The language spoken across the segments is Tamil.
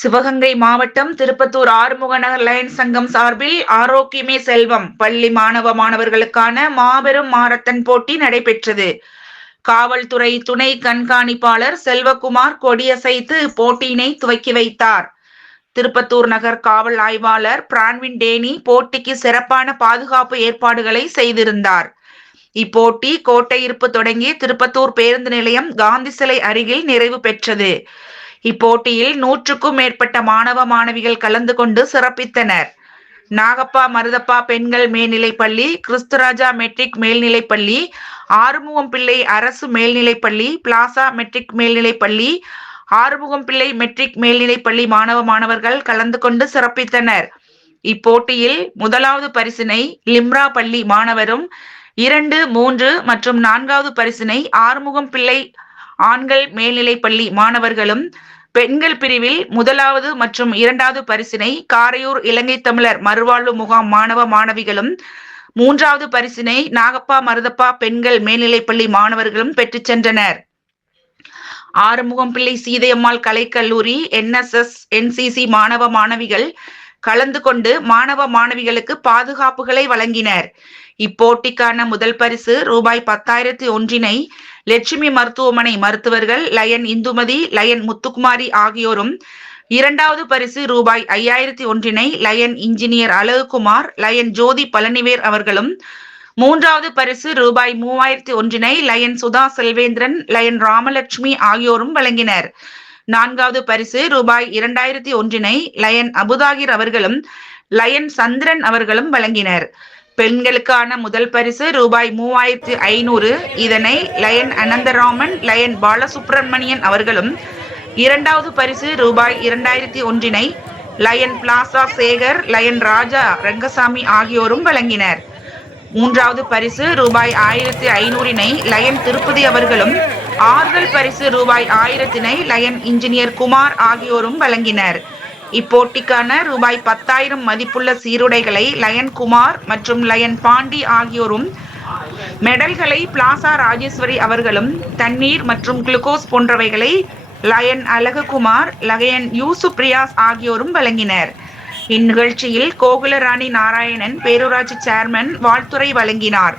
சிவகங்கை மாவட்டம் திருப்பத்தூர் ஆறுமுகநகர் லயன்ஸ் சங்கம் சார்பில் ஆரோக்கியமே செல்வம் பள்ளி மாணவர்களுக்கான மாபெரும் மாரத்தான் போட்டி நடைபெற்றது. காவல்துறை துணை கண்காணிப்பாளர் செல்வகுமார் கொடியசைத்து போட்டியினை துவக்கி வைத்தார். திருப்பத்தூர் நகர் காவல் ஆய்வாளர் பிரான்வின் டேனி போட்டிக்கு சிறப்பான பாதுகாப்பு ஏற்பாடுகளை செய்திருந்தார். இப்போட்டி கோட்டையிருப்பு தொடங்கி திருப்பத்தூர் பேருந்து நிலையம் காந்தி சிலை அருகில் நிறைவு பெற்றது. இப்போட்டியில் 100க்கும் மேற்பட்ட மாணவ மாணவிகள் கலந்து கொண்டு சிறப்பித்தனர். நாகப்பா மருதப்பா பெண்கள் மேல்நிலைப்பள்ளி, கிறிஸ்துராஜா மெட்ரிக் மேல்நிலைப்பள்ளி, ஆறுமுகம் பிள்ளை அரசு மேல்நிலைப்பள்ளி, பிளாசா மெட்ரிக் மேல்நிலைப்பள்ளி, ஆறுமுகம் பிள்ளை மெட்ரிக் மேல்நிலைப்பள்ளி மாணவ மாணவர்கள் கலந்து கொண்டு சிறப்பித்தனர். இப்போட்டியில் முதலாவது பரிசினை லிம்ரா பள்ளி மாணவரும், 2, 3 மற்றும் 4வது பரிசினை ஆறுமுகம் பிள்ளை ஆண்கள் மேல்நிலைப்பள்ளி மாணவர்களும், பெண்கள் பிரிவில் முதலாவது மற்றும் 2வது பரிசினை காரையூர் இலங்கை தமிழர் மறுவாழ்வு முகாம் மாணவ மாணவிகளும், 3வது பரிசினை நாகப்பா மருதப்பா பெண்கள் மேல்நிலைப்பள்ளி மாணவர்களும் பெற்றுச் சென்றனர். ஆறுமுகம் பிள்ளை சீதையம்மாள் கலைக்கல்லூரி NSS NCC மாணவ மாணவிகள் கலந்து கொண்டு மாணவ மாணவிகளுக்கு பாதுகாப்புகளை வழங்கினர். இப்போட்டிக்கான முதல் பரிசு ரூபாய் 10,001 லட்சுமி மருத்துவமனை மருத்துவர்கள் லயன் இந்துமதி, லயன் முத்துக்குமாரி ஆகியோரும், 2வது பரிசு ரூபாய் 5,001 லயன் இன்ஜினியர் அழகுகுமார், லயன் ஜோதி பழனிவேர் அவர்களும், 3வது பரிசு ரூபாய் 3,001 லயன் சுதா செல்வேந்திரன், லயன் ராமலட்சுமி ஆகியோரும் வழங்கினர். 4வது பரிசு ரூபாய் 2,001 லயன் அபுதாகிர் அவர்களும், லயன் சந்திரன் அவர்களும் வழங்கினர். பெண்களுக்கான முதல் பரிசு ரூபாய் 3,500. இதனை லயன் அனந்தராமன், லயன் பாலசுப்பிரமணியன் அவர்களும், 2வது பரிசு ரூபாய் 2,001 லயன் பிளாசா சேகர், லயன் ராஜா ரங்கசாமி ஆகியோரும் வழங்கினர். 3வது பரிசு ரூபாய் 1,500 லயன் திருப்பதி அவர்களும், ஆறுதல் பரிசு ரூபாய் 1,000 லயன் இன்ஜினியர் குமார் ஆகியோரும் வழங்கினர். இப்போட்டிக்கான ரூபாய் 10,000 மதிப்புள்ள சீருடைகளை லயன் குமார் மற்றும் லயன் பாண்டி ஆகியோரும், மெடல்களை பிளாசா ராஜேஸ்வரி அவர்களும், தண்ணீர் மற்றும் குளுக்கோஸ் போன்றவைகளை லயன் அழகுகுமார், லயன் யூசுப் ரியாஸ் ஆகியோரும் வழங்கினர். இந்நிகழ்ச்சியில் கோகுலராணி நாராயணன் பேரூராட்சி சேர்மன் வாழ்த்துரை வழங்கினார்.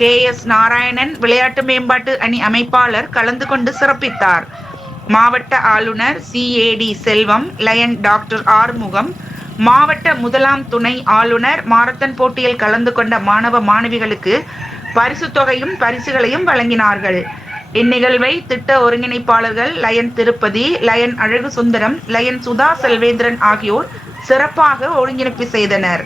KS நாராயணன் விளையாட்டு மேம்பாட்டு அணி அமைப்பாளர் கலந்து கொண்டு சிறப்பித்தார். மாவட்ட ஆளுநர் CAD செல்வம், லயன் டாக்டர் ஆறுமுகம், மாவட்ட முதலாம் துணை ஆளுநர் மாரத்தான் போட்டியில் கலந்து கொண்ட மாணவ மாணவிகளுக்கு பரிசு தொகையும் பரிசுகளையும் வழங்கினார்கள். இந்நிகழ்வை திட்ட ஒருங்கிணைப்பாளர்கள் லயன் திருப்பதி, லயன் அழகு சுந்தரம், லயன் சுதா செல்வேந்திரன் ஆகியோர் சிறப்பாக ஒருங்கிணைப்பு செய்தனர்.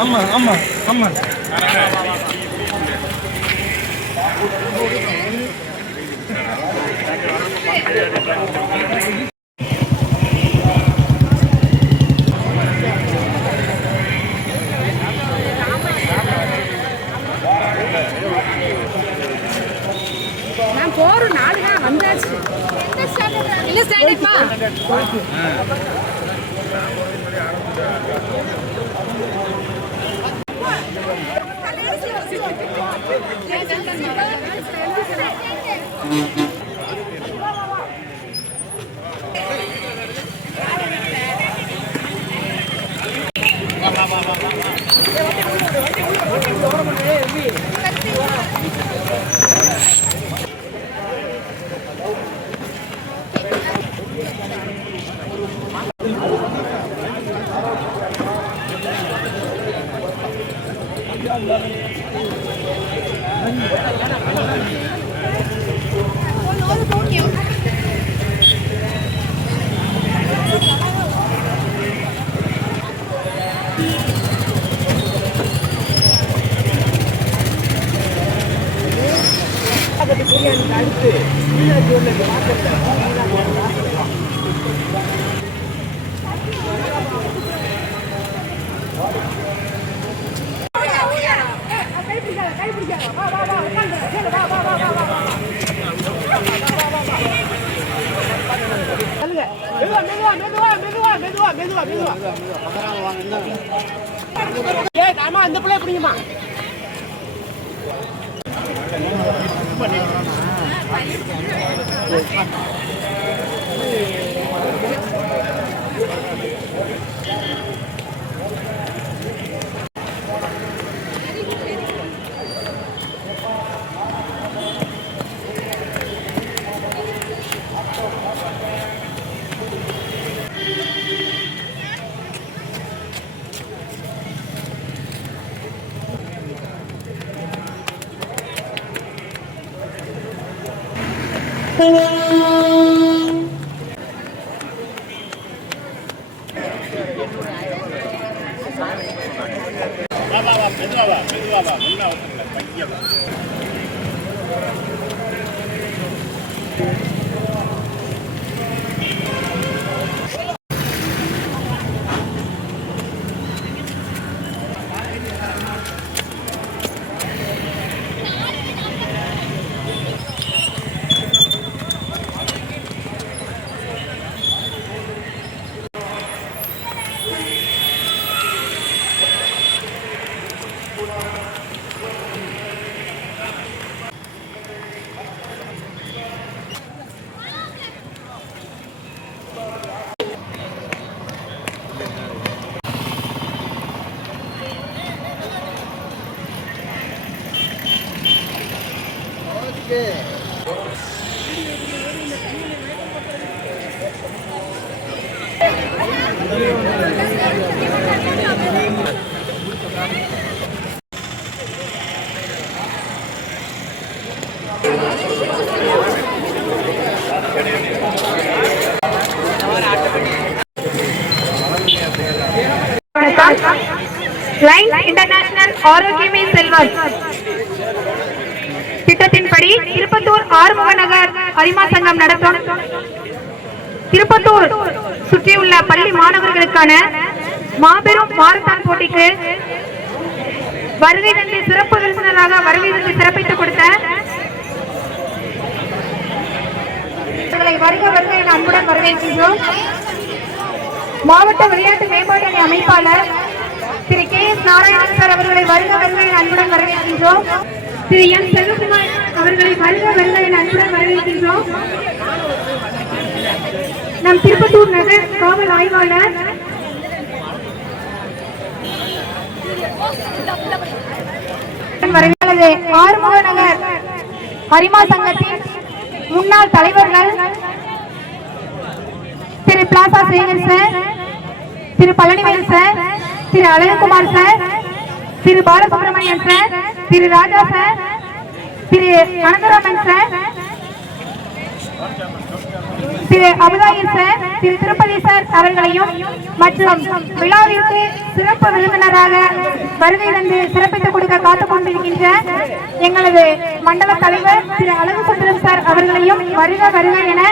ஆமா ஆமா ஆமா நான் போற நாலு நாள் வந்தாச்சு இல்ல ஸ்டாண்டர்ட்மா அந்த பிள்ளை பிடிக்குமா லைன்ஸ் இன்டர்நேஷனல் ஆரோக்கியமே செல்வம் திட்டத்தின்படி திருப்பத்தூர் ஆறுமுக நகர் அரிமா சங்கம் நடத்தும் திருப்பத்தூர் சுற்றியுள்ள பள்ளி மாணவர்களுக்கான மாபெரும் மாரத்தான் போட்டிக்கு வருகை தந்து சிறப்பு விருந்தினராக வருகை தந்து சிறப்பித்துக் கொடுத்த வருக வருக என அன்புடன் வரவேற்கின்றோம். மாவட்ட விளையாட்டு மேம்பாட்டு அணி அமைப்பாளர் திரு KS நாராயணன் சார் அவர்களை வருக வருக என அன்புடன் வரவேற்கின்றோம். திரு M செல்வகுமார் அவர்களை வருக வருக என அன்புடன் வரவேற்கின்றோம். நம் திருப்பத்தூர் நகர் காவல் ஆய்வாளர் ஆறுமுக நகர் அரிமா சங்கத்தின் முன்னாள் தலைவர்கள் திரு பிளாசா சேகர் சார், திரு பழனிவேல் சார், திரு அழகுகுமார் சார், திரு பாலசுப்ரமணியன் சார், திரு ராஜா சார், திரு அனந்தராமன் சார், திரு அபுதாயிர் சார், திரு திருப்பதி சார் அவர்களையும் மற்றும் விழாவிற்கு சிறப்பு விருந்தினராக வருகை தந்து சிறப்பித்துக் கொடுக்க காத்துக் கொண்டிருக்கின்ற எங்களது மண்டல தலைவர் திரு அழகுசுந்தரம் சார் அவர்களையும் வருக வருக என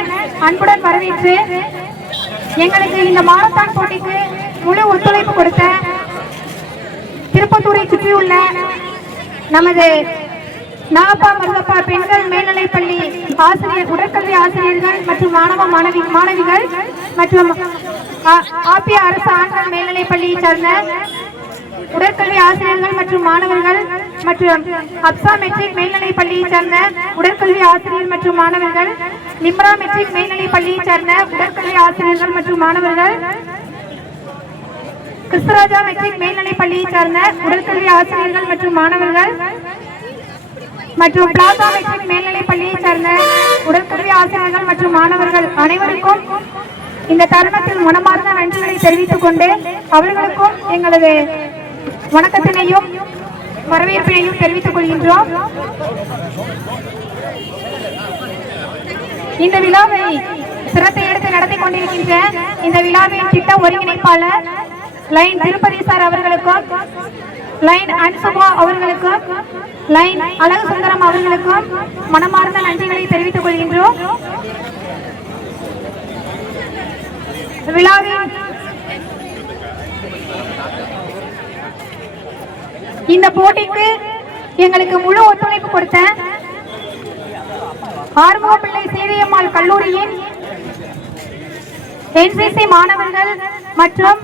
அன்புடன் வரவேற்று எங்களுக்கு இந்த மாரத்தான் போட்டிக்கு முழு ஒத்துழைப்பு கொடுத்த திருப்பத்தூரை சுற்றியுள்ள நமது நாகப்பா மருதப்பா பெண்கள் மேல்நிலைப்பள்ளி ஆசிரியர் உடற்கல்வி ஆசிரியர்கள் மற்றும் மாணவிகள் மற்றும் ஆப்பிய அரசு ஆண்கள் மேல்நிலைப்பள்ளியை சார்ந்த உடற்கல்வி ஆசிரியர்கள் மற்றும் மாணவர்கள் மற்றும் அப்சா மெட்ரிக் மேல்நிலைப் பள்ளியை சார்ந்த உடற்கல்வி ஆசிரியர் மற்றும் மாணவர்கள், லிம்ரா மெட்ரிக் மேல்நிலைப் பள்ளியை சார்ந்த உடற்கல்வி ஆசிரியர்கள் மற்றும் மாணவர்கள், கிறிஸ்தராஜா மெட்ரிக் மேல்நிலைப் பள்ளியை சார்ந்த உடற்கல்வி ஆசிரியர்கள் மற்றும் மாணவர்கள் மற்றும் பிளாசா மெட்ரிக் மேல்நிலைப் பள்ளியை சார்ந்த உடற்கல்வி ஆசிரியர்கள் மற்றும் மாணவர்கள் அனைவருக்கும் இந்த தருணத்தில் மனமார்ந்த நன்றிகளை தெரிவித்துக் கொண்டு அவர்களுக்கும் எங்களது வணக்கத்தினையும் வரவேற்பினையும் தெரிவித்துக் கொள்கின்றோம். இந்த விழாவை சிரத்தை எடுத்து நடத்தி கொண்டிருக்கின்ற இந்த விழாவின் திட்ட ஒருங்கிணைப்பாளர் லைன் திருப்பதி சார் அவர்களுக்கும், லைன் அன்சுபா அவர்களுக்கும், லைன் அழகு சுந்தரம் அவர்களுக்கும் மனமார்ந்த நன்றிகளை தெரிவித்துக் கொள்கின்றோம். விழாவின் இந்த போட்டிக்கு எங்களுக்கு முழு ஒத்துழைப்பு கொடுத்த ஆறுமுகப்பிள்ளை சீரியம்மாள் கல்லூரியின் NCC மாணவர்கள் மற்றும்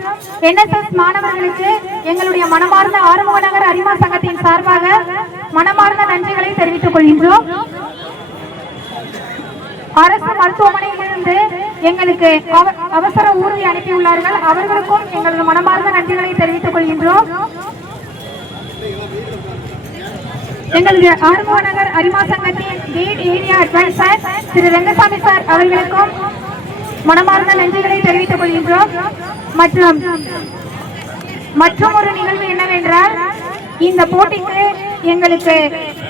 NSS மாணவர்களுக்கு எங்களுடைய மனமார்ந்த ஆறுமுக நகர் அரிமா சங்கத்தின் சார்பாக மனமார்ந்த நன்றிகளை தெரிவித்துக் கொள்கின்றோம். அரசு மருத்துவமனையிலிருந்து எங்களுக்கு அவசர ஊர்தி அனுப்பியுள்ளார்கள். அவர்களுக்கும் எங்களது மனமார்ந்த நன்றிகளை தெரிவித்துக் கொள்கின்றோம். எங்களுடைய ஆறுமுக நகர் அரிமா சங்கத்தின் கேட் ஏரியா அட்வைசர் திரு ரங்கசாமி சார் அவர்களுக்கும் மனமார்ந்த நன்றிகளை தெரிவித்துக் கொள்கின்றோம். மற்றும் ஒரு நிகழ்வு என்னவென்றால், இந்த போட்டிக்கு எங்களுக்கு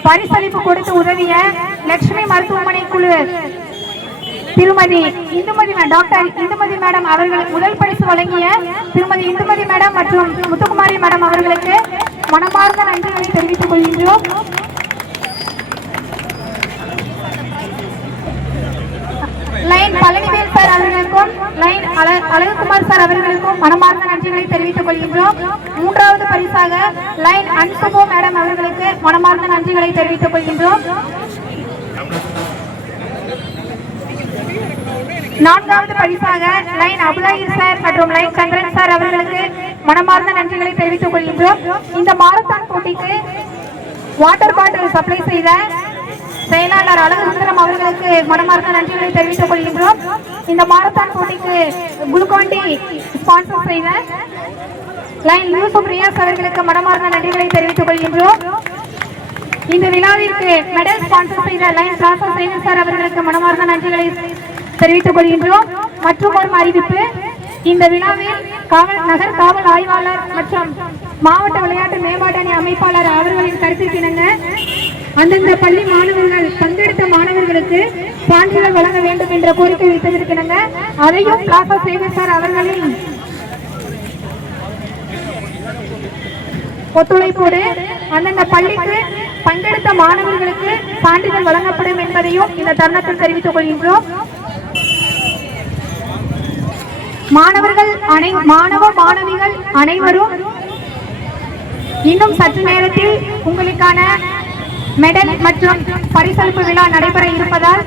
பரிசளிப்பு கொடுத்து உதவிய லட்சுமி மருத்துவமனை குழு திருமதி இந்துமதி டாக்டர் இந்துமதி மேடம் அவர்களுக்கு முதல் பரிசு வழங்கிய திருமதி இந்துமதி மேடம் மற்றும் முத்துக்குமாரி மேடம் அவர்களுக்கு மனமார்ந்த நன்றிகளை தெரிவித்துக் கொள்கின்றோம். லைன் பழனிவேல் சார் அவர்களுக்கும், லைன் அழகுகுமார் சார் அவர்களுக்கும் மனமார்ந்த நன்றிகளை தெரிவித்துக் கொள்கின்றோம். மூன்றாவது பரிசாக லைன் அன்சுபோ மேடம் அவர்களுக்கு மனமார்ந்த நன்றிகளை தெரிவித்துக் கொள்கின்றோம். நான்காவது பரிசாக லைன் அபுதாயிர் சார் மற்றும் லைன் சந்திரன் சார் அவர்களுக்கு மனமார்ந்த நன்றிகளை தெரிவித்துக் கொள்கின்றோம். இந்த மாரத்தான் போட்டிக்கு வாட்டர் பாட்டில் சப்ளை செய்த செயலாளர் அழகுசுந்தரம் அவர்களுக்கு மனமார்ந்த நன்றிகளை தெரிவித்துக் கொள்கின்றோம். இந்த மாரத்தான் போட்டிக்கு குளுக்கோண்டி ஸ்பான்சர் செய்த லைன் யூசுப் ரியாஸ் அவர்களுக்கு மனமார்ந்த நன்றிகளை தெரிவித்துக் கொள்கின்றோம். இந்த விழாவிற்கு மெடல் ஸ்பான்சர் செய்த லைன் பிளாசா சேகர் சார் அவர்களுக்கு மனமார்ந்த நன்றிகளை தெரிவித்துக் கொள்கின்றோம். மற்றும் ஒரு அறிவிப்பு, இந்த விழாவில் நகர் காவல் ஆய்வாளர் மற்றும் மாவட்ட விளையாட்டு மேம்பாட்டு அணி அமைப்பாளர் அவர்களின் கருத்திற்கிணங்க அந்தந்த பள்ளி மாணவர்கள் பங்கெடுத்த மாணவர்களுக்கு சான்றிதழ் வழங்க வேண்டும் என்ற கோரிக்கை வைத்ததற்கிணங்க அதையும் பிளாசா சேகர் சார் அவர்களின் ஒத்துழைப்போடு அந்தந்த பள்ளிக்கு பங்கெடுத்த மாணவர்களுக்கு சான்றிதழ் வழங்கப்படும் என்பதையும் இந்த தருணத்தில் தெரிவித்துக் கொள்கின்றோம். மாணவ மாணவிகள் அனைவரும் இன்னும் சற்று நேரத்தில் உங்களுக்கான மெடல் மற்றும் பரிசளிப்பு விழா நடைபெற இருப்பதால்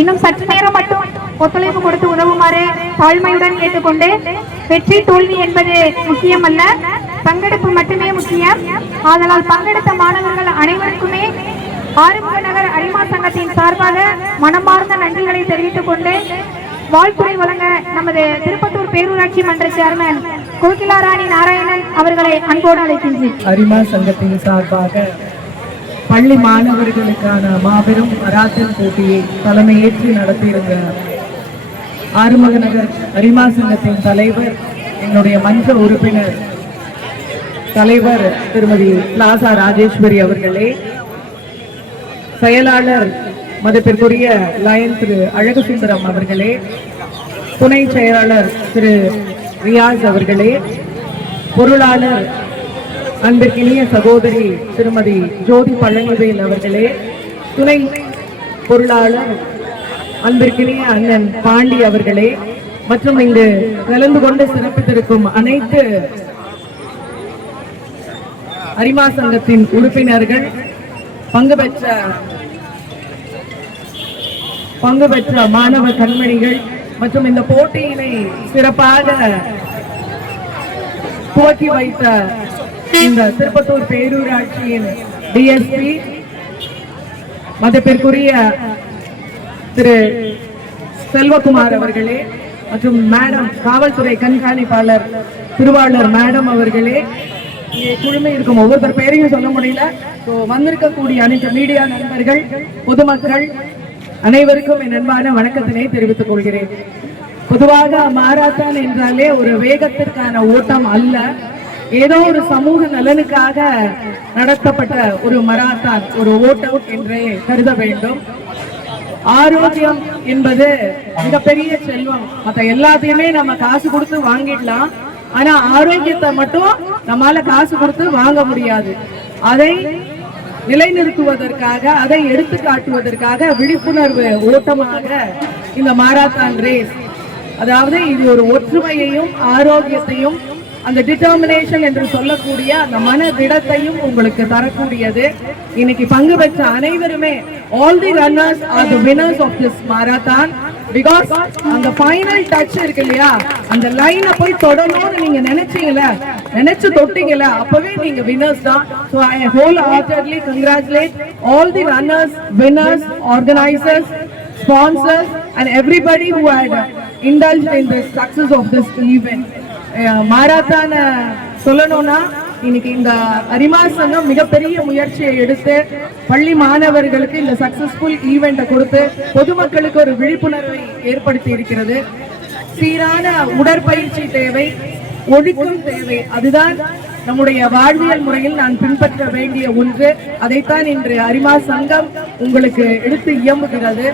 இன்னும் சற்று நேரம் மட்டும் ஒத்துழைப்பு கொடுத்து உதவுமாறு தாழ்மையுடன் கேட்டுக்கொண்டு, வெற்றி தோல்வி என்பது முக்கியமல்ல, பங்கெடுப்பு மட்டுமே முக்கியம். ஆதலால் பங்கெடுத்த மாணவர்கள் அனைவருக்குமே ஆறுமுக நகர் அரிமா சங்கத்தின் சார்பாக மனமார்ந்த நன்றிகளை தெரிவித்துக் கொண்டு வாழ்த்துறை வழங்க நமது திருப்பத்தூர் பேரூராட்சி மன்ற சேர்மன் கோகிலாராணி நாராயணன் அவர்களை அன்போடு அழைக்கின்றேன். அரிமா சங்கத்தின் சார்பாக பள்ளி மாணவர்களுக்கான மாபெரும் மராத்தன் போட்டியை தலைமையேற்று நடத்தியிருந்த ஆறுமுக நகர் அரிமா சங்கத்தின் தலைவர், என்னுடைய மன்ற உறுப்பினர் தலைவர் திருமதி பிளாசா ராஜேஸ்வரி அவர்களே, செயலாளர் மதிப்பிற்குரிய லயன் திரு அழகு சுந்தரம் அவர்களே, துணை செயலாளர் திரு ரியாஸ் அவர்களே, பொருளாளர் அன்பிற்கினிய சகோதரி திருமதி ஜோதி பழனிவேல் அவர்களே, துணை பொருளாளர் அன்பிற்கினிய அண்ணன் பாண்டி அவர்களே, மற்றும் இங்கு கலந்து கொண்டு சிறப்பித்திருக்கும் அனைத்து அரிமா சங்கத்தின் உறுப்பினர்கள், பங்கு பெற்ற மாணவ கண்மணிகள் மற்றும் இந்த போட்டியினை சிறப்பாக துவக்கி வைத்த இந்த திருப்பத்தூர் பேரூராட்சியின் டிஎஸ்பி மதிப்பிற்குரிய திரு செல்வகுமார் அவர்களே, மற்றும் மேடம் காவல்துறை கண்காணிப்பாளர் திருவாளர் மேடம் அவர்களே, இங்கே குழுமை இருக்கும் ஒவ்வொருத்தர் பேரையும் சொல்ல முடியல. வந்திருக்கக்கூடிய அனைத்து மீடியா நண்பர்கள், பொதுமக்கள் அனைவருக்கும் என் அன்பான வணக்கத்தினை தெரிவித்துக் கொள்கிறேன். பொதுவாக மாரத்தான் என்றாலே ஒரு வேகத்திற்கான ஓட்டம் அல்ல, ஏதோ ஒரு சமூக நலனுக்காக நடத்தப்பட்ட ஒரு மராத்தான், ஒரு ஓட்டம் என்றே கருத வேண்டும். ஆரோக்கியம் என்பது மிகப்பெரிய செல்வம். மற்ற எல்லாத்தையுமே நம்ம காசு கொடுத்து வாங்கிடலாம், ஆனா ஆரோக்கியத்தை மட்டும் நம்மால காசு கொடுத்து வாங்க முடியாது. அதை நிலைநிறுத்துவதற்காக, அதை எடுத்து காட்டுவதற்காக விழிப்புணர்வு ஓட்டமாக இந்த மாரத்தான் ரேஸ், அதாவது இது ஒரு ஒற்றுமையையும் ஆரோக்கியத்தையும் அந்த டிட்டர்மினேஷன் என்று சொல்லக்கூடிய அந்த மன திடத்தையும் உங்களுக்கு தரக்கூடியது. இன்னைக்கு பங்கு பெற்ற அனைவருமே all the runners are the winners of this marathon because அந்த ஃபைனல் டச் இருக்கு இல்லையா, அந்த லைனை போய் தொடணும்னு நீங்க நினைச்சு தொட்டீங்கல, அப்பவே நீங்க வின்னர்ஸ் தான். So I wholeheartedly congratulate all the runners, winners, organizers, sponsors and everybody who had indulged in the success of this event. Marathon சொல்லணும்னா இன்னைக்கு இந்த அரிமா சங்கம் மிகப்பெரிய முயற்சியை எடுத்து பள்ளி மாணவர்களுக்கு இந்த சக்சஸ்ஃபுல் ஈவெண்ட்டை கொடுத்து பொதுமக்களுக்கு ஒரு விழிப்புணர்வை ஏற்படுத்தி இருக்கிறது. சீரான உடற்பயிற்சி தேவை, ஒழுக்கம் தேவை, அதுதான் நம்முடைய வாழ்வியல் முறையில் நான் பின்பற்ற வேண்டிய ஒன்று. அதைத்தான் இன்று அரிமா சங்கம் உங்களுக்கு எடுத்து இயம்புகிறது.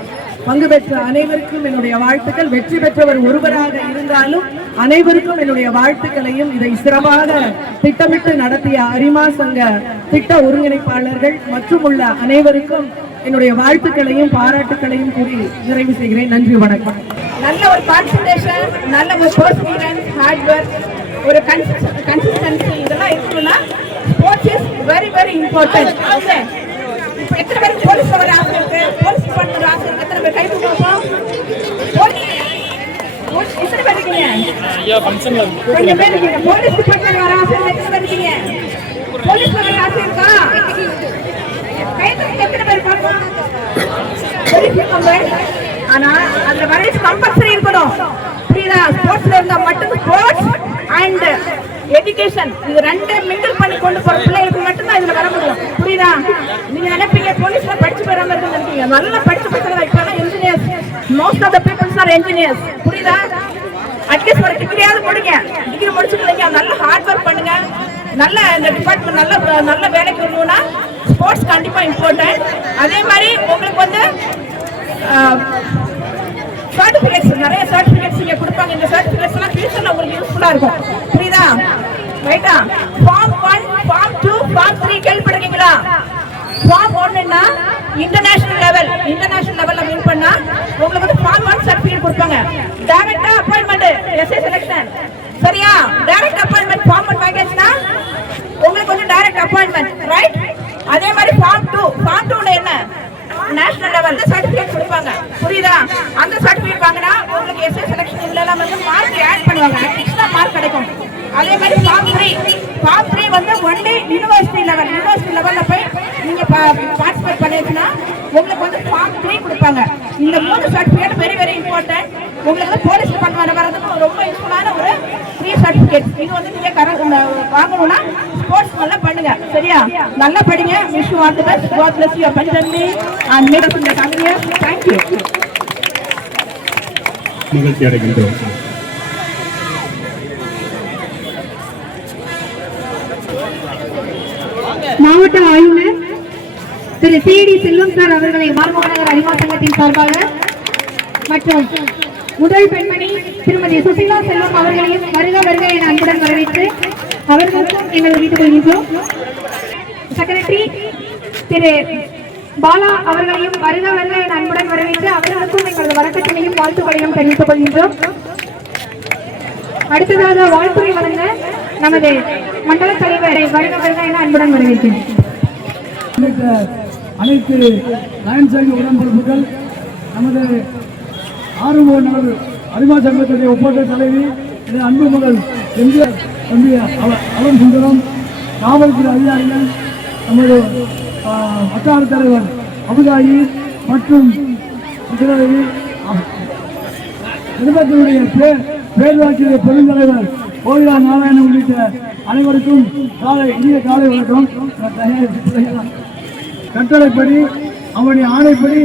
பங்கு பெற்ற அனைவருக்கும் என்னுடைய வாழ்த்துக்கள். வெற்றி பெற்றவர் ஒருவராக இருந்தாலும் அனைவருக்கும் என்னுடைய வாழ்த்துக்களையும், இதை சிறப்பாக திட்டமிட்டு நடத்திய அரிமா சங்க திட்ட ஒருங்கிணைப்பாளர்கள் மற்றும் உள்ள அனைவருக்கும் என்னுடைய வாழ்த்துக்களையும் பாராட்டுக்களையும் கூறி நிறைவு செய்கிறேன். நன்றி, வணக்கம். நல்ல ஒரு பார்ட்டிசிபேஷன், நல்ல ஒரு பர்சீவரன்ஸ், ஹார்ட் ஒர்க், ஒரு கன்சிஸ்டன்சி இதெல்லாம் இருக்கணும்னா sports is very very important. Okay, இப்போ எத்தனை பேருக்கு போலீஸ் வர ஆசை இருக்கு? போலீஸ் டிபார்ட்மெண்ட் ஆசை இருக்கு? எத்தனை பேர் கை தூக்குவோம்? எத்தனை பேர் இருக்கீங்க? கொஞ்சம் பேர் இருக்கீங்க. போலீஸ் டிபார்ட்மெண்ட் வர ஆசை இருக்கு? எத்தனை பேர் இருக்கீங்க? போலீஸ் வர ஆசை இருக்கா? கை தூக்கி எத்தனை பேர் பார்ப்போம்? ஆனா அந்த வரேஜ் கம்பல்சரி இருக்கணும், புரியுதா? ஸ்போர்ட்ஸ்ல இருந்தா மட்டும் ஸ்போர்ட்ஸ் அண்ட் எஜுகேஷன் இது ரெண்டே மிங்கிள் பண்ணி கொண்டு போற பிள்ளைகளுக்கு மட்டும்தான் இதுல வர முடியும், புரியுதா? நீங்க நினைப்பீங்க போலீஸ்ல படிச்சு போறாம இருக்கு நினைப்பீங்க, நல்லா படிச்சு பசங்க இப்பெல்லாம் engineers, most of the peoples are engineers, புரியுதா? அட்லீஸ்ட் ஒரு டிகிரியாவது முடிங்க. டிகிரி முடிச்சுக்கலைங்க, நல்ல ஹார்ட் ஒர்க் பண்ணுங்க. நல்ல இந்த டிபார்ட்மெண்ட் நல்ல வேலைக்கு வரணும்னா ஸ்போர்ட்ஸ் கண்டிப்பா இம்பார்ட்டன்ட். அதே மாதிரி உங்களுக்கு வந்து சர்டிபிகேட்ஸ், நிறைய சர்டிபிகேட்ஸ் இங்க கொடுப்பாங்க. இந்த சர்டிபிகேட்ஸ் எல்லாம் ஃபியூச்சர்ல உங்களுக்கு யூஸ்ஃபுல்லா இருக்கும், புரியுதா? ரைட்டா? ஃபார்ம் 1, ஃபார்ம் 2, ஃபார்ம் 3 கேள்விப்பட்டிருக்கீங்களா? ஃபார்ம் 1ன்னா இன்டர்நேஷனல் லெவல்ல வின் பண்ணா உங்களுக்கு வந்து ஃபார்ம் 1 சர்டிபிகேட் கொடுப்பாங்க. டைரக்டா அப்பாயின்ட்மென்ட் எஸ்ஐ செலக்ஷன் சரியா? டைரக்ட் அப்பாயின்ட்மென்ட் ஃபார்ம் 1 வாங்கியாச்சுன்னா உங்களுக்கு வந்து டைரக்ட் அப்பாயின்ட்மென்ட் ரைட். அதே மாதிரி ஃபார்ம் 2ல என்ன நேஷனல் லெவல்ல சர்டிபிகேட் கொடுப்பாங்க புரியுதா? அந்த சர்டிபிகேட் வாங்கினா உங்களுக்கு எஸ்ஐ செலக்ஷன் இதெல்லாம் வந்து மார்க் ஆட் பண்ணுவாங்க, எக்ஸ்ட்ரா மார்க் கிடைக்கும். அதே மாதிரி ஃபார்ம் 3 வந்து ஒன்லி யூனிவர்சிட்டி லெவல்ல போய் நீங்க பார்ட்டிசிபேட் பண்ணிருந்தா உங்களுக்கு வந்து ஃபார்ம் 3 கொடுப்பாங்க. இந்த 3 சர்டிபிகேட் வெரி வெரி இம்பார்ட்டன்ட். உங்களுக்கு வந்து போலீஸ் டிபார்ட்மெண்ட் வரதுக்கு ரொம்ப யூஸ்ஃபுல்லான ஒரு 3 சர்டிபிகேட். இது வந்து நீங்க வாங்கணும்னா ஸ்போர்ட்ஸ் நல்லா பண்ணுங்க சரியா? நல்லா படிங்க. Wish you all the best. God bless you abundantly and make us in the coming years. Thank you. நிகழ்ச்சி அடைகின்றோம். மாவட்ட ஆளுநர் திரு சி.டி. செல்வம் சார் அவர்களை மாநகர அறிவா சங்கத்தின் சார்பாக மற்றும் முதல் பெண்மணி திருமதி சுசிலா செல்வம் அவர்களையும் வருக என அன்புடன் வரவேற்று அவர்களுக்கும் எங்கள் வீட்டுக் கொள்கின்றோம். செக்ரட்டரி திரு பாலா அவர்களையும் வருக என அன்புடன் வரவேற்று அவர்களுக்கும் எங்களது வணக்கத்தினையும் வாழ்த்துக்களையும் தெரிவித்துக் கொள்கின்றோம். அடுத்ததாக வாழ்த்துறை வழங்க நமது மண்டல தலைவரை வருக என அன்புடன் வரவேற்கிறேன். அனைத்து லயன்ஸ் சங்க உடன்பிறப்புகள், நமது ஆறுமுக நகர் அறிவா சங்கத்துடைய ஒப்பந்த தலைவி அன்பு மகள் அவன் சுந்தரம், காவல்துறை அதிகாரிகள், நமது வட்டார தலைவர் அபுதாயி மற்றும் குடும்பத்தினுடைய பேர்வாக்கிய பெருந்தலைவர் கோயிலா நாராயணன் உள்ளிட்ட அனைவருக்கும் இனிய காலை வணக்கம். கட்டளைப்படி அவருடைய ஆணைப்படி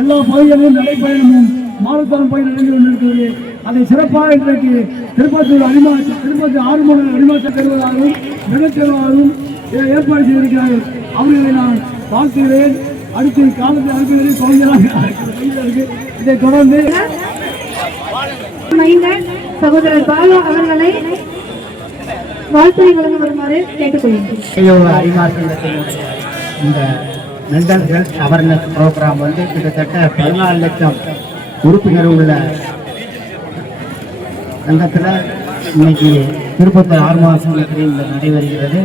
எல்லா பகுதிகளிலும் நடைபயணமும் மாரத்தான் பகுதி நடந்து கொண்டிருக்கிறது. அதை சிறப்பாக இன்றைக்கு திருப்பத்தூர் ஆறுமுக அரிமாச பெறுவதாகவும் நிகழ்ச்சியாகவும் ஏற்பாடு செய்திருக்கிறார்கள். அவர்களை நான் வாழ்த்துகிறேன். அடுத்து காலத்தை அனுப்புவதில் கவிஞராக இதை தொடர்ந்து சகோதரர் பாலா அவர்களை வாழ்த்துறை வழங்க வருமாறு கேட்டுக்கொள்கிறேன். இந்த மென்டல் ஹெல்த் அவேர்னஸ் ப்ரோக்ராம் வந்து கிட்டத்தட்ட 14 லட்சம் உறுப்பினர் உள்ள சங்கத்தில் இன்னைக்கு திருப்பத்தூர் ஆறுமுக சங்கத்தில் நடைபெறுகிறது.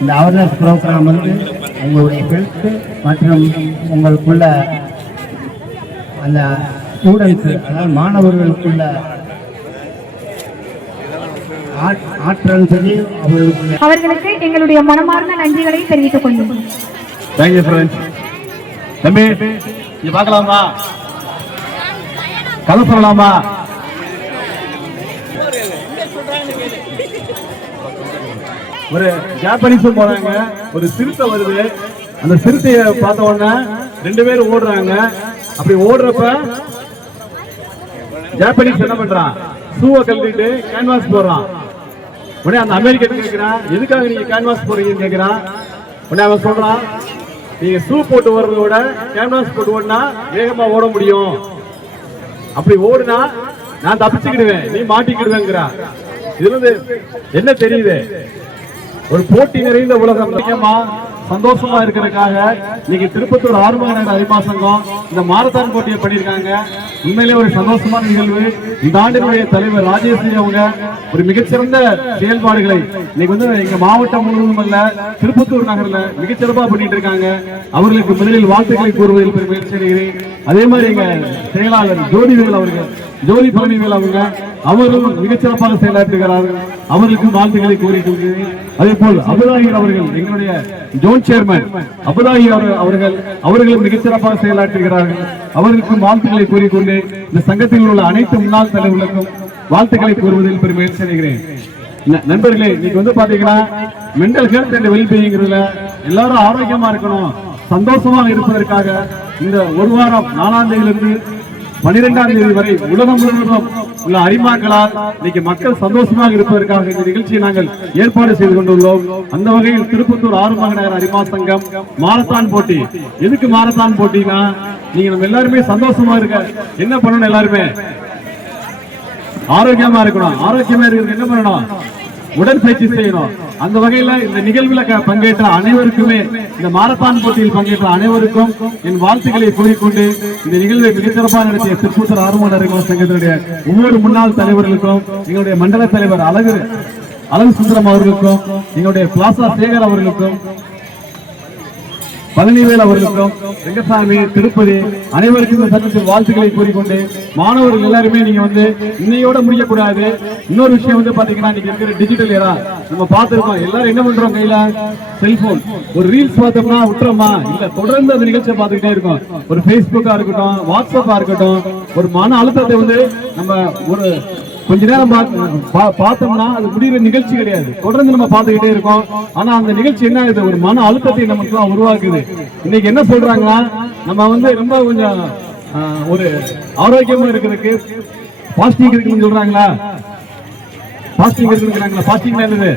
இந்த அவேர்னஸ் ப்ரோக்ராம் வந்து உங்களுடைய ஹெல்த் மற்றும் உங்களுக்குள்ள அந்த ஸ்டூடெண்ட்ஸு, அதாவது மாணவர்களுக்குள்ள ஆற்றல் சொல்லி அவர்களுக்கு எங்களுடைய மனமார்ந்த நன்றிகளை தெரிவித்துக் கொள்கிறோம். Thank you friends. தம்பி நீ பார்க்கலாமா? கதை சொல்லலாமா? ஒரு ஜாப்பனீஸ் போறாங்க, ஒரு சிறுத்தை வருது. அந்த சிறுத்தையை பார்த்த உடனே 2 பேரும் ஓடுறாங்க. அப்படி ஓடுறப்ப ஜாப்பனீஸ் என்ன பண்றான்? ஷூவை கழட்டிட்டு கேன்வாஸ் போடுறான். உடனே அந்த அமெரிக்கன் கேட்கிறான், எதுக்காக நீங்க கேன்வாஸ் போறீங்கன்னு கேட்கிறான். உடனே அவன் சொல்றான், நீங்க ஷூ போட்டு வர்றத விட கேன்வாஸ் போட்டு ஓடினா வேகமா ஓட முடியும். அப்படி ஓடுனா நான் தப்பிச்சுக்கிடுவேன், நீ மாட்டிக்கிடுவேங்கிறா. இதுல இருந்து என்ன தெரியுது? ஒரு போட்டி நிறைந்த உலகம். சந்தோஷமா இருக்கிறதுக்காக இன்னைக்கு திருப்பத்தூர் ஆறுமுக நகர் அறிவா சங்கம் இந்த மாரத்தான் போட்டியை பண்ணியிருக்காங்க. உண்மையிலே ஒரு சந்தோஷமான நிகழ்வு. இந்த ஆண்டினுடைய தலைவர் ராஜேஸ்வரி அவங்க ஒரு மிகச்சிறந்த செயல்பாடுகளை இன்னைக்கு வந்து எங்க மாவட்டம் முழுவதும் அல்ல, திருப்பத்தூர் நகர்ல மிகச்சிறப்பா பண்ணிட்டு இருக்காங்க. அவர்களுக்கு முதலில் வாழ்த்துக்களை கூறுவதில் முயற்சி செய்கிறேன். அதே மாதிரி எங்க செயலாளர் ஜோதிவேல் அவர்கள், ஜோதி பழனிவேல் அவங்க அவர்களும் மிகச்சிறப்பாக செயலாற்றுகிறார்கள். அவர்களுக்கும் வாழ்த்துக்களை கூறிக்கொள்கிறேன். அதே போல் அபுதாயிர் அவர்கள், எங்களுடைய ஜோன் சேர்மன் அபுதாயிர் அவர்களும் மிகச்சிறப்பாக செயலாற்றுகிறார்கள். அவர்களுக்கும் வாழ்த்துக்களை கூறிக்கொண்டு இந்த சங்கத்தில் உள்ள அனைத்து முன்னாள் தலைவர்களுக்கும் வாழ்த்துக்களை கூறுவதில் பெருமையை செய்கிறேன். நண்பர்களே, இன்னைக்கு வந்து பாத்தீங்கன்னா மென்டல் ஹெல்த் அண்ட் வெல்பீயிங்கிறதுல எல்லாரும் ஆரோக்கியமா இருக்கணும், சந்தோஷமாக இருப்பதற்காக இந்த ஒரு வாரம் 4ஆம் தேதியிலிருந்து 12ஆம் தேதி வரை உலகம் முழுவதும் உள்ள அறிமாக்களால் இன்னைக்கு மக்கள் சந்தோஷமாக இருப்பதற்காக இந்த நிகழ்ச்சியை நாங்கள் ஏற்பாடு செய்து கொண்டுள்ளோம். அந்த வகையில் திருப்பத்தூர் ஆறுமுக நகர் அறிமா சங்கம் மாரத்தான் போட்டி. எதுக்கு மாரத்தான் போட்டினா, நீங்க நம்ம எல்லாருமே சந்தோஷமா இருக்க என்ன பண்ணணும்? எல்லாருமே ஆரோக்கியமா இருக்கணும். ஆரோக்கியமா இருக்கிறதுக்கு என்ன பண்ணணும்? உடற்பயிற்சி செய்யணும். அந்த வகையில இந்த நிகழ்வுல பங்கேற்ற அனைவருக்குமே, இந்த மாரத்தான் போட்டியில் பங்கேற்ற அனைவருக்கும் என் வாழ்த்துக்களை கூறிக்கொண்டு இந்த நிகழ்வை மிகச்சிறப்பாக நடத்திய திருப்பத்தூர் ஆர்வலர்கள் சங்கத்தினுடைய ஒவ்வொரு முன்னாள் தலைவர்களுக்கும், எங்களுடைய மண்டல தலைவர் அழகு சுந்தரம் அவர்களுக்கும், எங்களுடைய பிளாசா சேகர் அவர்களுக்கும், பழனிவேல் அவர்களுக்கும், ரெங்கசாமி, திருப்பதி அனைவருக்கும் இந்த சட்டத்தில் வாழ்த்துக்களை கூறிக்கொண்டு, மாணவர்கள் எல்லாருமே நீங்க இன்னையோட முடியக்கூடாது. இன்னொரு விஷயம் பாத்தீங்கன்னா, நீங்க இருக்கிற டிஜிட்டல் ஏரா நம்ம பார்த்திருக்கோம். எல்லாரும் என்ன பண்றோம், கையில செல்போன், ஒரு ரீல்ஸ் பார்த்தோம்னா விட்டுறோமா? இல்ல, தொடர்ந்து அந்த நிகழ்ச்சியை பார்த்துக்கிட்டே இருக்கோம். ஒரு பேஸ்புக்கா இருக்கட்டும், வாட்ஸ்அப்பா இருக்கட்டும், ஒரு மன அழுத்தத்தை நம்ம ஒரு கொஞ்ச நேரம் பார்த்தோம்னா அது முடிகிற நிகழ்ச்சி கிடையாது. தொடர்ந்து நம்ம பார்த்துக்கிட்டே இருக்கோம். ஆனா அந்த நிகழ்ச்சி என்ன ஆகுது, ஒரு மன அழுத்தத்தை நமக்கு உருவாக்குது. இன்னைக்கு என்ன சொல்றாங்கன்னா, நம்ம ரொம்ப கொஞ்சம் ஒரு ஆரோக்கியமா இருக்கிறதுக்கு பாஸ்டிங் இருக்குன்னு சொல்றாங்களா? பாஸ்டிங் இருக்குங்கிறாங்களா? பாஸ்டிங் என்னது?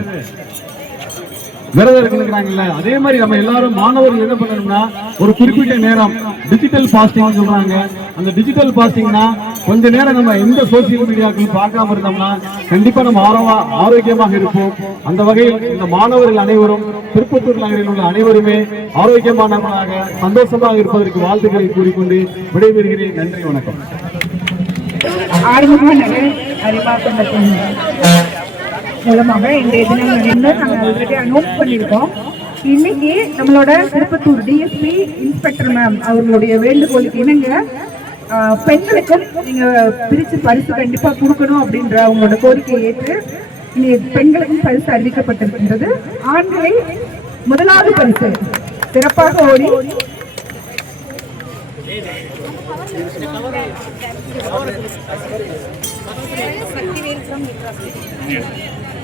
விரதம் இருக்குங்கிறாங்கல்ல. அதே மாதிரி நம்ம எல்லாரும் மாணவர்கள் என்ன பண்ணணும்னா, ஒரு குறிப்பிட்ட நேரம் டிஜிட்டல் பாஸ்டிங் சொல்றாங்க. அந்த டிஜிட்டல் பாஸ்டிங்னா கொஞ்ச நேரம் நம்ம எந்த சோசியல் மீடியாக்கள் பார்க்காம இருந்தோம்னா கண்டிப்பா நம்ம ஆரோக்கியமாக இருப்போம். அந்த வகையில் இந்த மாணவர்கள் அனைவரும், திருப்பத்தூர் நகரில் உள்ள அனைவருமே ஆரோக்கியமானவர்களாக சந்தோஷமாக இருப்பதற்கு வாழ்த்துக்களை கூறிக்கொண்டு விடைபெறுகிறேன். நன்றி, வணக்கம். ஆறுமுக நகர் அறிவாசங்கத்தின் மூலமாக இன்றைய தினம் நாங்கள் ஆல்ரெடி அனௌன்ஸ் பண்ணியிருக்கோம். இன்னைக்கு நம்மளோட திருப்பத்தூர் டிஎஸ்பி இன்ஸ்பெக்டர் மேம் அவர்களுடைய வேண்டுகோளுக்கு இணங்க பெண்களுக்கும் நீங்க பிரிச்சு பரிசு கண்டிப்பா கொடுக்கணும் அப்படின்ற அவங்களோட கோரிக்கையை ஏற்று இன்னைக்கு பெண்களுக்கும் பரிசு அறிவிக்கப்பட்டிருக்கின்றது. ஆண்களை முதலாவது பரிசு சிறப்பாக ஓடி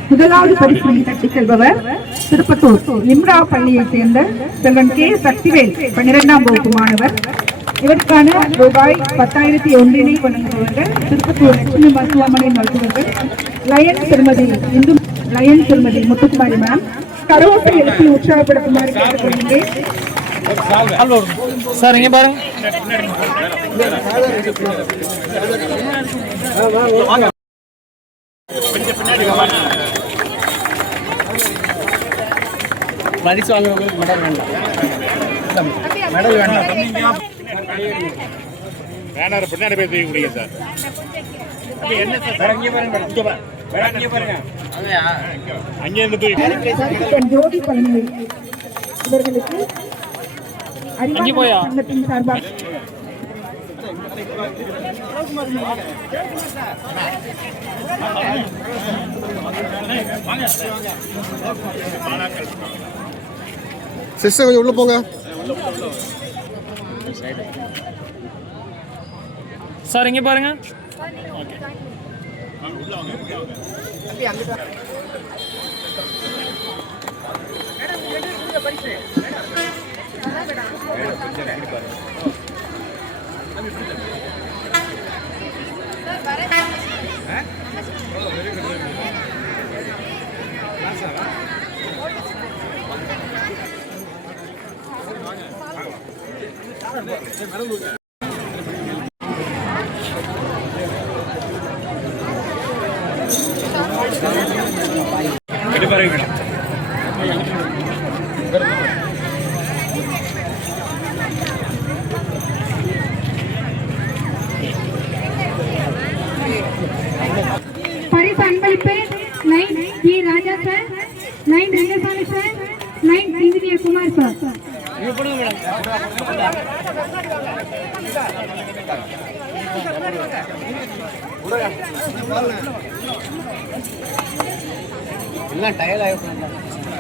முதலாவது பரிசு தட்டி செல்பவர் திருப்பத்தூர் இம்ரா பள்ளியை சேர்ந்த செல்வன் கே சக்திவேல், 12ஆம் வகுப்பு மாணவர். இவருக்கான ரூபாய் 10,001 வழங்குபவர்கள் திருப்பத்தூர் லட்சுமி மருத்துவமனை மருத்துவர்கள் லயன் திருமதி முத்துக்குமாரி மேம். கரவோட்டை எழுப்பி உற்சாகப்படுத்துமாறு கேட்டுக்கொள்கிறேன். சார் இங்க பாருங்க. பரிசு வாங்குறவங்களுக்கு மெடல் வேண்டாம். மெடல் வேண்டாம். பேனர் பின்னாடி போய் தூக்கி குடிங்க சார். என்ன சார் இங்கே பாருங்க, இங்கே பாருங்க, அங்கே இருந்து தூக்கி ஜோதி பழனி இவர்களுக்கு அறிவாளர் சங்கத்தின் சார்பாக சிஸ்டர் கொஞ்சம் உள்ள போங்க சார். இங்க பாருங்க. பரிசு அன்பளிப்பு line T Raja sir, line Rengasamy sir, line engineer Kumar sir.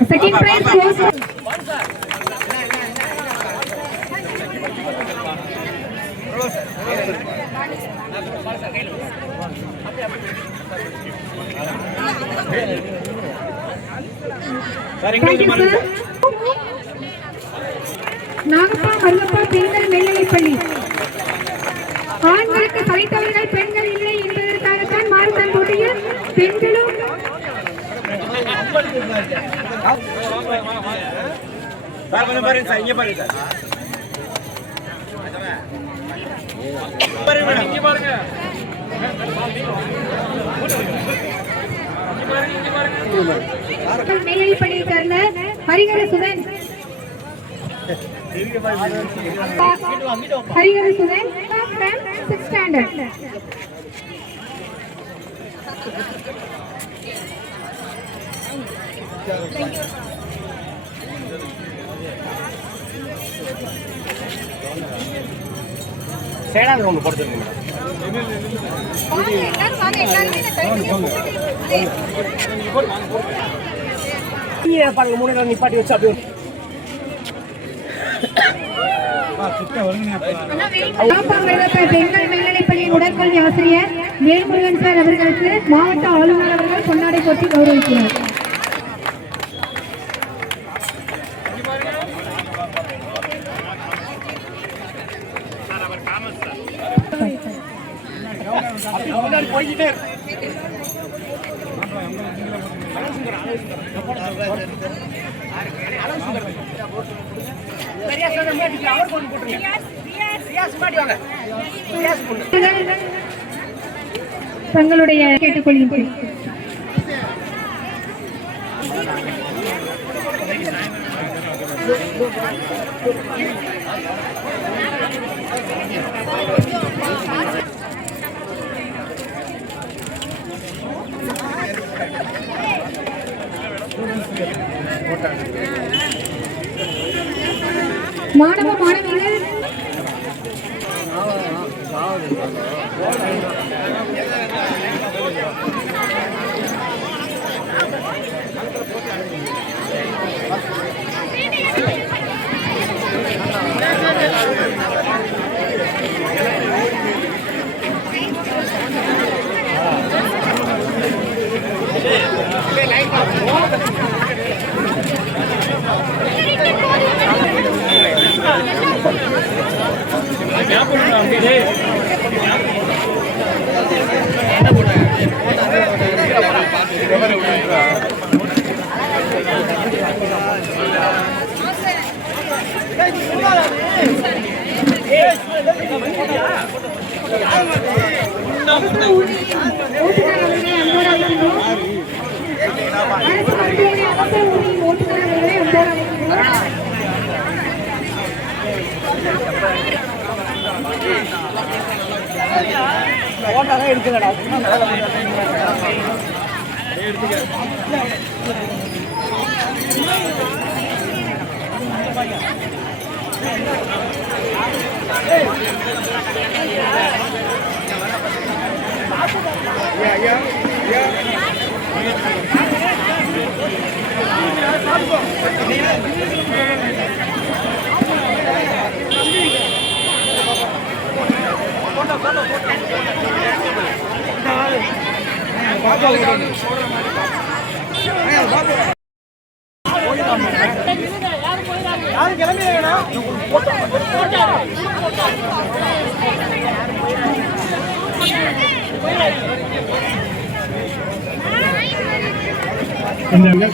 Second prize goes Nagappa Mallappa பெண்கள் மேல்நிலைப்பள்ளி. ஆண்களுக்கு சளைத்தவர்கள் பெண்கள் இல்லை என்பதற்காகத்தான் மாரத்தான் போட்டியில் பெண்களும் பாருங்க. மேல்நிலைப்பள்ளியை சேர்ந்த Harihara Sudan Harihara Sudan from 6th standard. சேடாத ஒன்று போட்டுருங்க பாருங்க 3 நாள் நிப்பாட்டி வச்சு அப்படியே பெண்கள் மேல்நிலைப்பள்ளியின் உடற்கல்வி ஆசிரியர் வேல்முருகன் சார் அவர்களுக்கு மாவட்ட ஆளுநர் அவர்கள் பொன்னாடை போட்டி கௌரவிக்கிறார். போய்கிட்டே தங்களுடைய கேட்டுக்கொள்கிறேன். மாணவ மாணவிகள்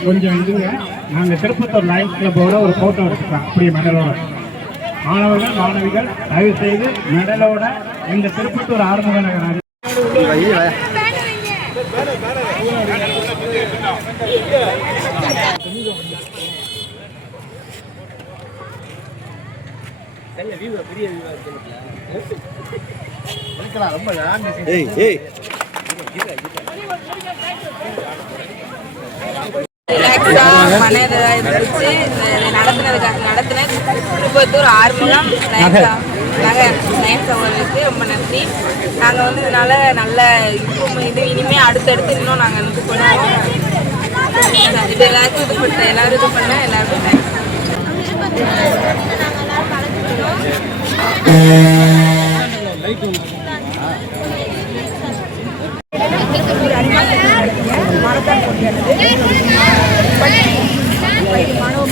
கொஞ்சம் இதுங்க நாங்கள் திருப்பத்தூர் லைன்ஸ் கிளப்போட ஒரு போட்டோ எடுத்துக்கிறோம். அப்படியே மெடலோட மாணவர்கள் மாணவிகள் தயவு செய்து மெடலோட இந்த திருப்பத்தூர் ஆறுமுக நகர் ரொம்ப ரிலாக்ஸா மன இதாக இருந்துச்சு. நடத்தின திருப்பத்தூர் ஆறுமுகம் நயன்ஸ் அவர்களுக்கு ரொம்ப நன்றி. நாங்கள் வந்து இதனால நல்ல இது இனிமே அடுத்தடுத்து இன்னும் நாங்கள் இது பண்ணுவோம். இது எல்லாருக்கும் இது பண்ண எல்லாரும் இது பண்ண எல்லாருக்கும் தேங்க்ஸ். மாரத்தான் போட்டியானது மாணவ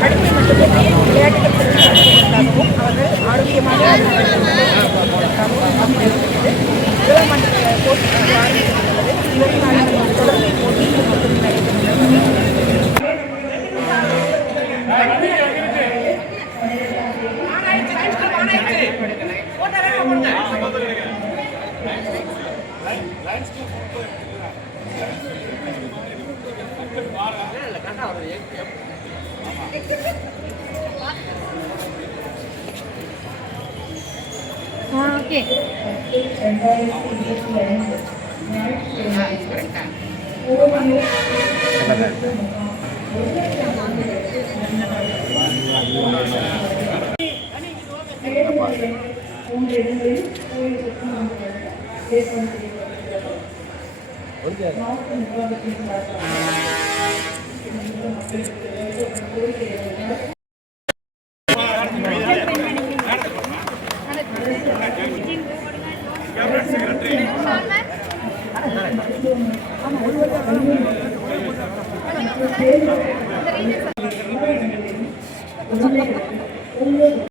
படிப்பு மற்றும் விளையாட்டுகள் திறன்களுக்காகவும் அவர்கள் ஆரோக்கியமாக உலகமன்ற போட்டி ஆரம்பித்துள்ளது. இதுவரை தொடர்ந்து போட்டி நடைபெறுகிறது. ஓகே.